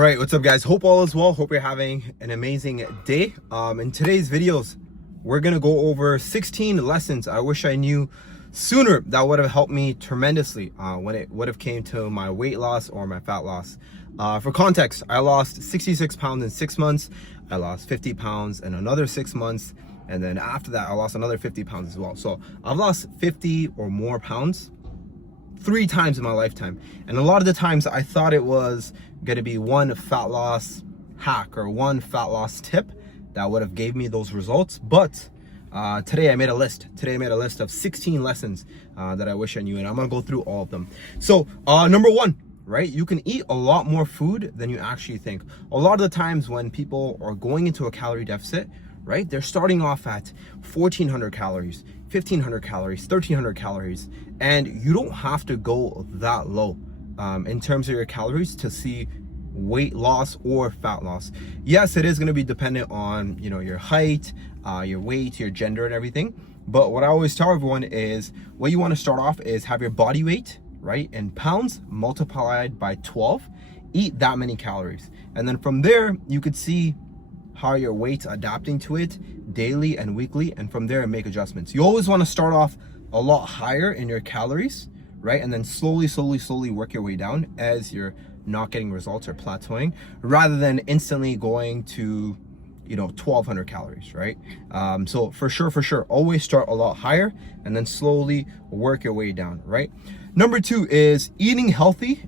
All right, what's up guys? Hope all is well. Hope you're having an amazing day. In today's videos, we're gonna go over 16 lessons I wish I knew sooner that would have helped me tremendously when it would have came to my weight loss or my fat loss. For context, I lost 66 pounds in 6 months. I lost 50 pounds in another 6 months. And then after that, I lost another 50 pounds as well. So I've lost 50 or more pounds 3 times in my lifetime. And a lot of the times I thought it was gonna be one fat loss hack or one fat loss tip that would have gave me those results. But today I made a list. Today I made a list of 16 lessons that I wish I knew, and I'm gonna go through all of them. So number 1, right? You can eat a lot more food than you actually think. A lot of the times when people are going into a calorie deficit, right? They're starting off at 1,400 calories, 1,500 calories, 1,300 calories, and you don't have to go that low in terms of your calories to see weight loss or fat loss. Yes, it is going to be dependent on, you know, your height, your weight, your gender and everything. But what I always tell everyone is what you want to start off is have your body weight, right, in pounds multiplied by 12, eat that many calories. And then from there, you could see how your weight's adapting to it daily and weekly, and from there make adjustments. You always want to start off a lot higher in your calories, right, and then slowly work your way down as you're not getting results or plateauing, rather than instantly going to, you know, 1,200 calories, right? So for sure, always start a lot higher and then slowly work your way down, right? Number 2 is eating healthy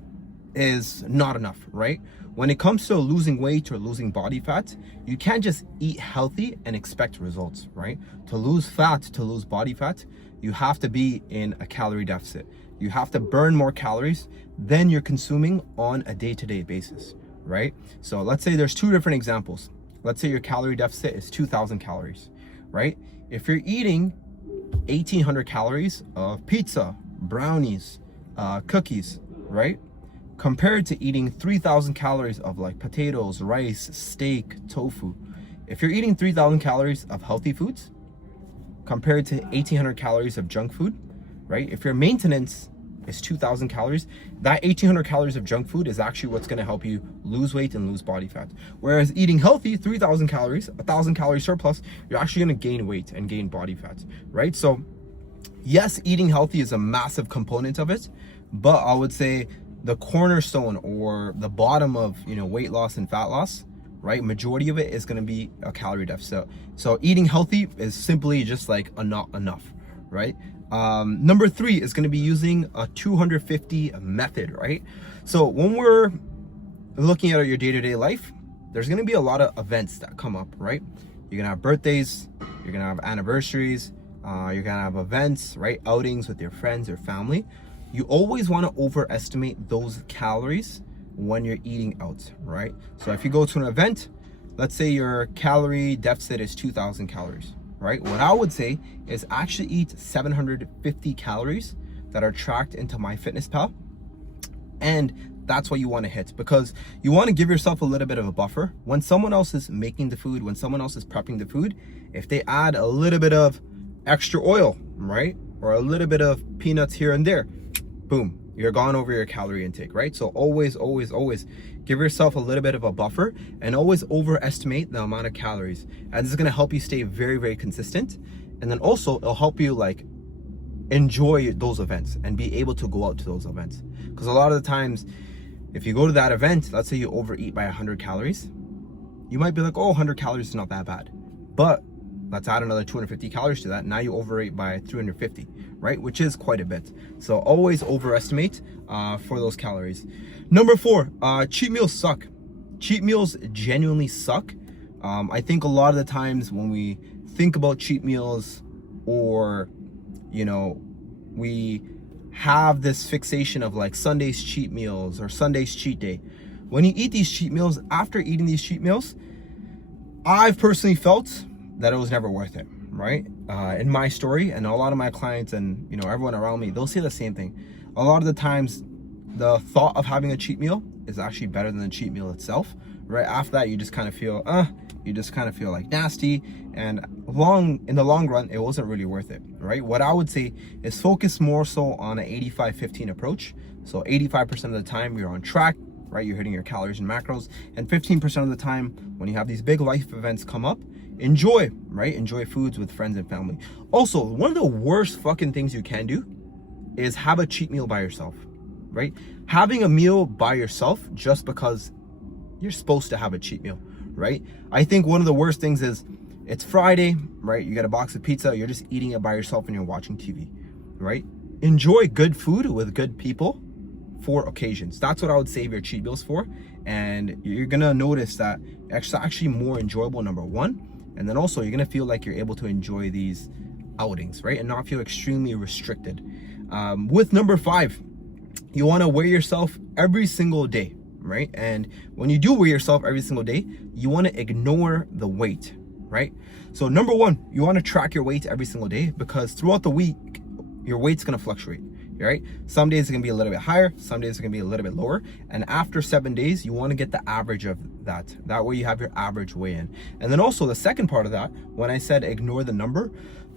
is not enough, right? When it comes to losing weight or losing body fat, you can't just eat healthy and expect results, right? To lose fat, to lose body fat, you have to be in a calorie deficit. You have to burn more calories than you're consuming on a day-to-day basis, right? So let's say there's 2 different examples. Let's say your calorie deficit is 2,000 calories, right? If you're eating 1,800 calories of pizza, brownies, cookies, right? Compared to eating 3,000 calories of like potatoes, rice, steak, tofu. If you're eating 3,000 calories of healthy foods compared to 1,800 calories of junk food, right? If your maintenance is 2,000 calories, that 1,800 calories of junk food is actually what's going to help you lose weight and lose body fat. Whereas eating healthy, 3,000 calories, 1,000 calories surplus, you're actually going to gain weight and gain body fat, right? So yes, eating healthy is a massive component of it, but I would say the cornerstone or the bottom of, you know, weight loss and fat loss, right, majority of it is going to be a calorie deficit. So eating healthy is simply just like not enough, right? Number 3 is going to be using a 250 method, right? So when we're looking at your day-to-day life, there's going to be a lot of events that come up, right? You're going to have birthdays, you're going to have anniversaries, you're going to have events, right? Outings with your friends or family. You always want to overestimate those calories when you're eating out, right? So if you go to an event, let's say your calorie deficit is 2,000 calories, right? What I would say is actually eat 750 calories that are tracked into MyFitnessPal. And that's what you want to hit, because you want to give yourself a little bit of a buffer. When someone else is making the food, when someone else is prepping the food, if they add a little bit of extra oil, right? Or a little bit of peanuts here and there, boom, you're gone over your calorie intake, right? So always give yourself a little bit of a buffer and always overestimate the amount of calories. And this is going to help you stay very consistent. And then also it'll help you like enjoy those events and be able to go out to those events. Because a lot of the times, if you go to that event, let's say you overeat by 100 calories, you might be like, oh, 100 calories is not that bad. But let's add another 250 calories to that. Now you overeat by 350, right? Which is quite a bit. So always overestimate for those calories. Number 4, cheat meals suck. Cheat meals genuinely suck. I think a lot of the times when we think about cheat meals, or, you know, we have this fixation of like Sunday's cheat meals or Sunday's cheat day. When you eat these cheat meals, after eating these cheat meals, I've personally felt that it was never worth it, right? In my story, and a lot of my clients and, you know, everyone around me, they'll say the same thing. A lot of the times, the thought of having a cheat meal is actually better than the cheat meal itself. Right after that, you just kind of feel, like nasty, and in the long run, it wasn't really worth it, right? What I would say is focus more so on an 85-15 approach. So 85% of the time you're on track, right? You're hitting your calories and macros. And 15% of the time, when you have these big life events come up, enjoy, right? Enjoy foods with friends and family. Also, one of the worst fucking things you can do is have a cheat meal by yourself, right? Having a meal by yourself just because you're supposed to have a cheat meal, right? I think one of the worst things is it's Friday, right? You get a box of pizza, you're just eating it by yourself and you're watching TV, right? Enjoy good food with good people for occasions. That's what I would save your cheat meals for. And you're gonna notice that it's actually more enjoyable, number one. And then also you're gonna feel like you're able to enjoy these outings, right? And not feel extremely restricted. With number 5, you wanna weigh yourself every single day, right? And when you do weigh yourself every single day, you wanna ignore the weight, right? So number 1, you wanna track your weight every single day, because throughout the week, your weight's gonna fluctuate, right? Some days it's gonna be a little bit higher, some days it's gonna be a little bit lower. And after 7 days, you wanna get the average of that. That way you have your average weigh in. And then also the second part of that, when I said ignore the number,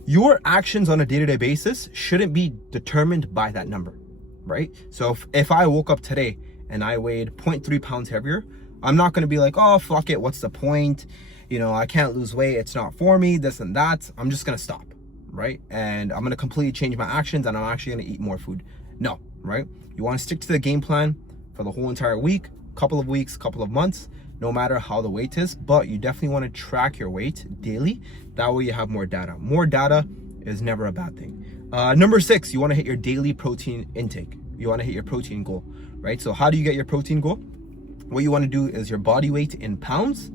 your actions on a day-to-day basis shouldn't be determined by that number, right? So if I woke up today and I weighed 0.3 pounds heavier, I'm not gonna be like, oh, fuck it, what's the point? You know, I can't lose weight, it's not for me, this and that. I'm just gonna stop, right? And I'm gonna completely change my actions and I'm actually gonna eat more food. No, right? You wanna stick to the game plan for the whole entire week, couple of weeks, couple of months, no matter how the weight is, but you definitely wanna track your weight daily. That way you have more data. More data is never a bad thing. Number 6, you wanna hit your daily protein intake. You wanna hit your protein goal, right? So how do you get your protein goal? What you wanna do is your body weight in pounds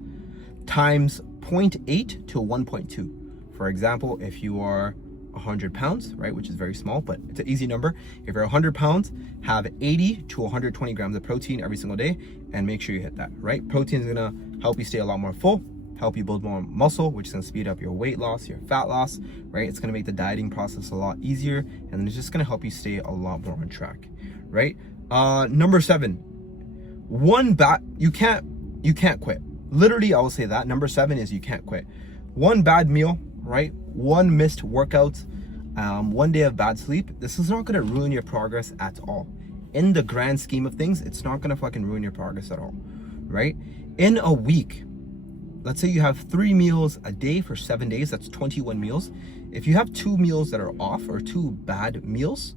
times 0.8 to 1.2. For example, if you are 100 pounds, right, which is very small, but it's an easy number. If you're 100 pounds, have 80 to 120 grams of protein every single day, and make sure you hit that, right? Protein is gonna help you stay a lot more full, help you build more muscle, which is gonna speed up your weight loss, your fat loss, right? It's gonna make the dieting process a lot easier, and then it's just gonna help you stay a lot more on track, right? Number 7, you can't quit. Literally, I will say that. Number 7 is you can't quit. One bad meal, right? One missed workout, 1 day of bad sleep, this is not gonna ruin your progress at all. In the grand scheme of things, it's not gonna fucking ruin your progress at all, right? In a week, let's say you have 3 meals a day for 7 days, that's 21 meals. If you have 2 meals that are off or 2 bad meals,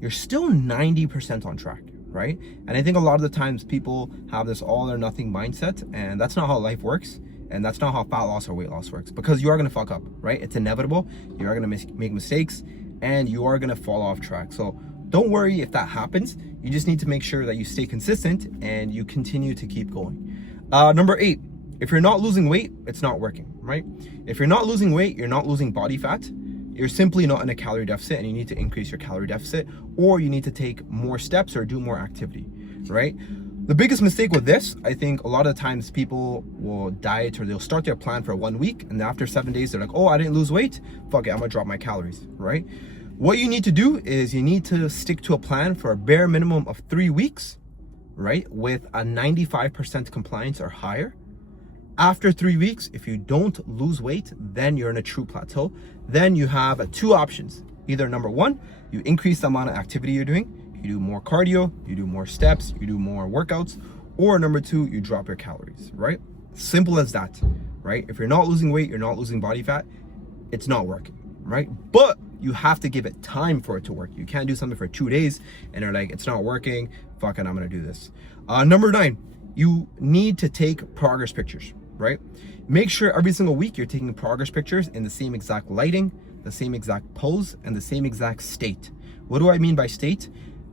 you're still 90% on track, right? And I think a lot of the times people have this all or nothing mindset, and that's not how life works. And that's not how fat loss or weight loss works, because you are gonna fuck up, right? It's inevitable. You are gonna make mistakes and you are gonna fall off track. So don't worry if that happens. You just need to make sure that you stay consistent and you continue to keep going. Number 8, if you're not losing weight, it's not working, right? If you're not losing weight, you're not losing body fat, you're simply not in a calorie deficit, and you need to increase your calorie deficit, or you need to take more steps or do more activity, right? The biggest mistake with this, I think a lot of times people will diet, or they'll start their plan for 1 week, and after 7 days, they're like, oh, I didn't lose weight. Fuck it, I'm gonna drop my calories, right? What you need to do is you need to stick to a plan for a bare minimum of 3 weeks, right? With a 95% compliance or higher. After 3 weeks, if you don't lose weight, then you're in a true plateau. Then you have 2 options. Either number 1, you increase the amount of activity you're doing. You do more cardio, you do more steps, you do more workouts, or number 2, you drop your calories, right? Simple as that, right? If you're not losing weight, you're not losing body fat, it's not working, right? But you have to give it time for it to work. You can't do something for 2 days and you're like, it's not working, fuck it, I'm gonna do this. Number 9, you need to take progress pictures, right? Make sure every single week you're taking progress pictures in the same exact lighting, the same exact pose, and the same exact state. What do I mean by state?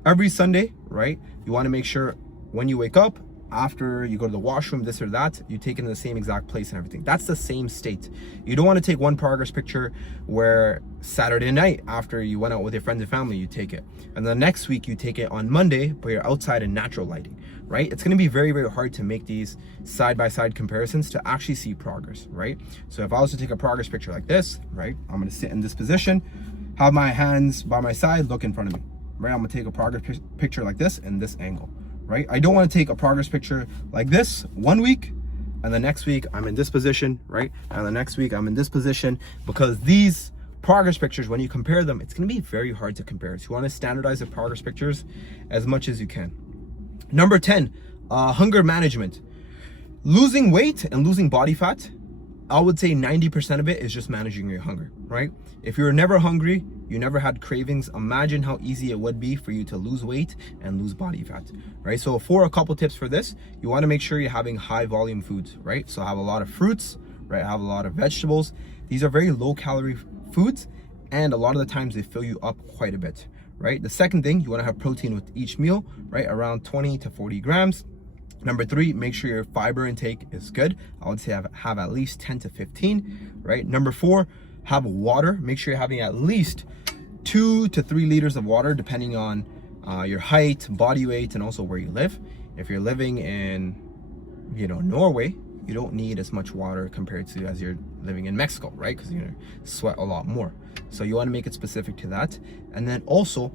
Every Sunday, right? You want to make sure when you wake up, after you go to the washroom, this or that, you take it in the same exact place and everything. That's the same state. You don't want to take one progress picture where Saturday night after you went out with your friends and family, you take it. And the next week you take it on Monday, but you're outside in natural lighting, right? It's going to be very, very hard to make these side-by-side comparisons to actually see progress, right? So if I was to take a progress picture like this, right? I'm going to sit in this position, have my hands by my side, look in front of me. Right, I'm gonna take a progress picture like this in this angle, right? I don't want to take a progress picture like this 1 week, and the next week I'm in this position, right? And the next week I'm in this position, because these progress pictures, when you compare them, it's gonna be very hard to compare. So you want to standardize the progress pictures as much as you can. Number 10, Hunger management. Losing weight and losing body fat, I would say 90% of it is just managing your hunger, right? If you're never hungry, you never had cravings, imagine how easy it would be for you to lose weight and lose body fat, right? So for a couple tips for this, you want to make sure you're having high volume foods, right? So have a lot of fruits, right? Have a lot of vegetables. These are very low calorie foods, and a lot of the times they fill you up quite a bit, right? The second thing, you want to have protein with each meal, right? Around 20 to 40 grams. Number 3, make sure your fiber intake is good. I would say have at least 10 to 15, right? Number 4, have water. Make sure you're having at least 2 to 3 liters of water, depending on your height, body weight, and also where you live. If you're living in, Norway, you don't need as much water compared to as you're living in Mexico, right? Because you're gonna sweat a lot more. So you want to make it specific to that. And then also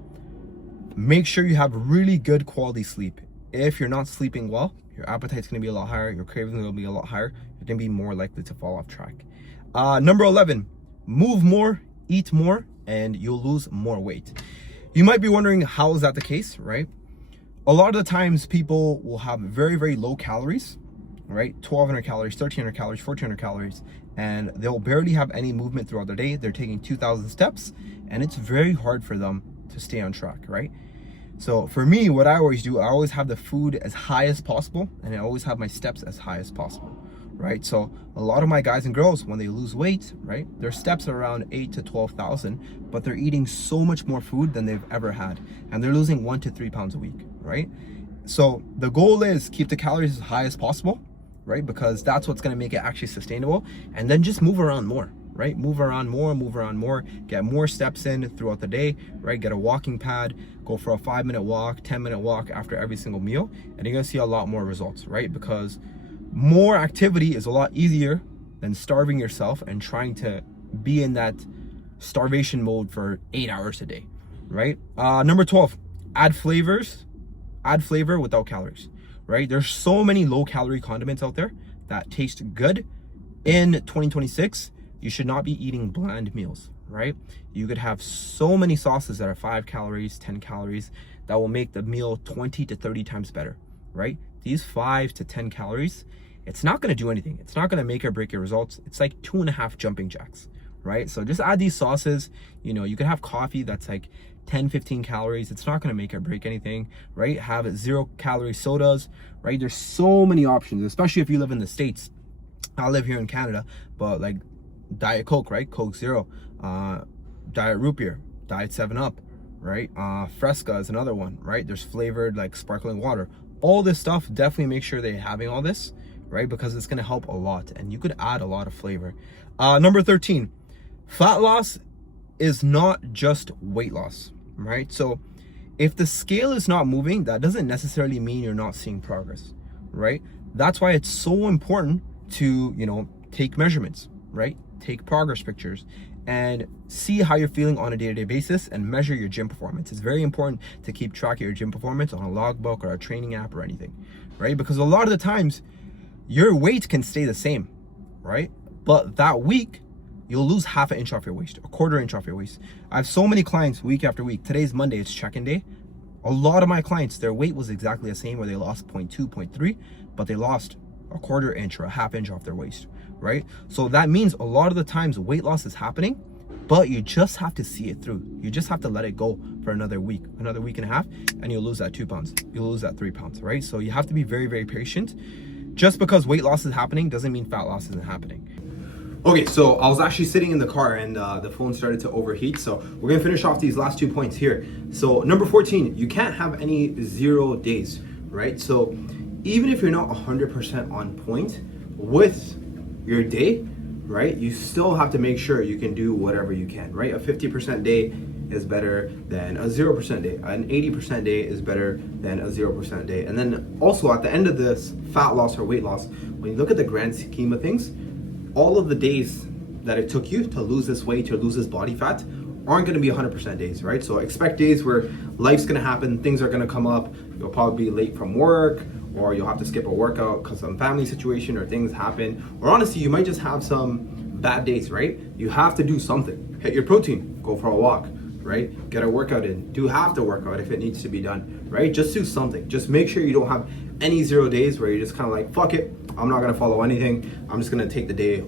make sure you have really good quality sleep. If you're not sleeping well, your appetite's going to be a lot higher, your cravings will be a lot higher, you're going to be more likely to fall off track. Number 11, move more, eat more, and you'll lose more weight. You might be wondering, how is that the case, right? A lot of the times people will have very, very low calories, right? 1,200 calories, 1,300 calories, 1,400 calories, and they'll barely have any movement throughout their day. They're taking 2,000 steps, and it's very hard for them to stay on track, right? So for me, what I always do, I always have the food as high as possible, and I always have my steps as high as possible, right? So a lot of my guys and girls, when they lose weight, right, their steps are around 8 to 12,000, but they're eating so much more food than they've ever had, and they're losing 1 to 3 pounds a week, right? So the goal is keep the calories as high as possible, right? Because that's what's going to make it actually sustainable, and then just move around more, right? Move around more, get more steps in throughout the day, right? Get a walking pad, go for a 5-minute walk, 10-minute walk after every single meal, and you're gonna see a lot more results, right? Because more activity is a lot easier than starving yourself and trying to be in that starvation mode for 8 hours a day, right? Number 12, add flavor without calories, right? There's so many low calorie condiments out there that taste good. In 2026, you should not be eating bland meals, right? You could have so many sauces that are 5 calories, 10 calories that will make the meal 20 to 30 times better, right? These 5 to 10 calories, it's not gonna do anything. It's not gonna make or break your results. It's like 2.5 jumping jacks, right? So just add these sauces. You could have coffee that's like 10, 15 calories. It's not gonna make or break anything, right? Have 0-calorie sodas, right? There's so many options, especially if you live in the States. I live here in Canada, but like Diet Coke, right? Coke Zero, Diet Root Beer, Diet 7-Up, right? Fresca is another one, right? There's flavored like sparkling water. All this stuff, definitely make sure they're having all this, right? Because it's gonna help a lot, and you could add a lot of flavor. Number 13, fat loss is not just weight loss, right? So if the scale is not moving, that doesn't necessarily mean you're not seeing progress, right? That's why it's so important to, take measurements, right? Take progress pictures and see how you're feeling on a day-to-day basis and measure your gym performance. It's very important to keep track of your gym performance on a logbook or a training app or anything, right? Because a lot of the times your weight can stay the same, right? But that week you'll lose 1/2 inch off your waist, 1/4 inch off your waist. I have so many clients week after week. Today's Monday, it's check-in day. A lot of my clients, their weight was exactly the same, where they lost 0.2, 0.3, but they lost 1/4 inch or 1/2 inch off their waist, right? So that means a lot of the times weight loss is happening, but you just have to see it through. You just have to let it go for another week and a half, and you'll lose that 2 pounds. You'll lose that 3 pounds, right? So you have to be very, very patient. Just because weight loss is happening doesn't mean fat loss isn't happening. Okay, so I was actually sitting in the car and the phone started to overheat. So we're gonna finish off these last 2 points here. So number 14, you can't have any 0 days, right? So even if you're not 100% on point with your day, right, you still have to make sure you can do whatever you can, right? A 50% day is better than a 0% day. An 80% day is better than a 0% day. And then also at the end of this fat loss or weight loss, when you look at the grand scheme of things, all of the days that it took you to lose this weight, to lose this body fat, aren't going to be 100% days, right? So expect days where life's going to happen, things are going to come up, you'll probably be late from work, or you'll have to skip a workout because some family situation or things happen, or honestly, you might just have some bad days, right? You have to do something. Hit your protein, go for a walk, right? Get a workout in, do half the workout if it needs to be done, right? Just do something. Just make sure you don't have any 0 days where you're just kind of like, fuck it, I'm not gonna follow anything. I'm just gonna take the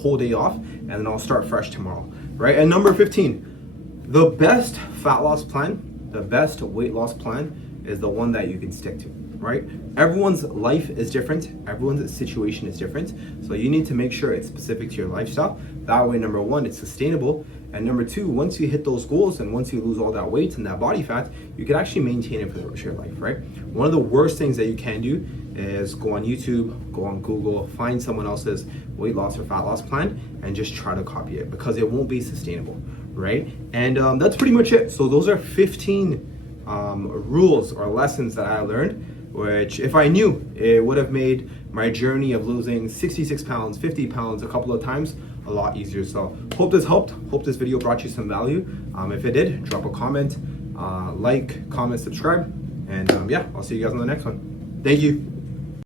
whole day off, and then I'll start fresh tomorrow, right? And number 15, the best fat loss plan, the best weight loss plan is the one that you can stick to, right? Everyone's life is different. Everyone's situation is different. So you need to make sure it's specific to your lifestyle. That way, number one, it's sustainable. And number two, once you hit those goals and once you lose all that weight and that body fat, you can actually maintain it for the rest of your life, right? One of the worst things that you can do is go on YouTube, go on Google, find someone else's weight loss or fat loss plan and just try to copy it, because it won't be sustainable, right? And that's pretty much it. So those are 15 rules or lessons that I learned, which if I knew, it would have made my journey of losing 66 pounds, 50 pounds a couple of times a lot easier. So hope this helped. Hope this video brought you some value. If it did, drop a comment, like, comment, subscribe, and yeah, I'll see you guys on the next one. Thank you.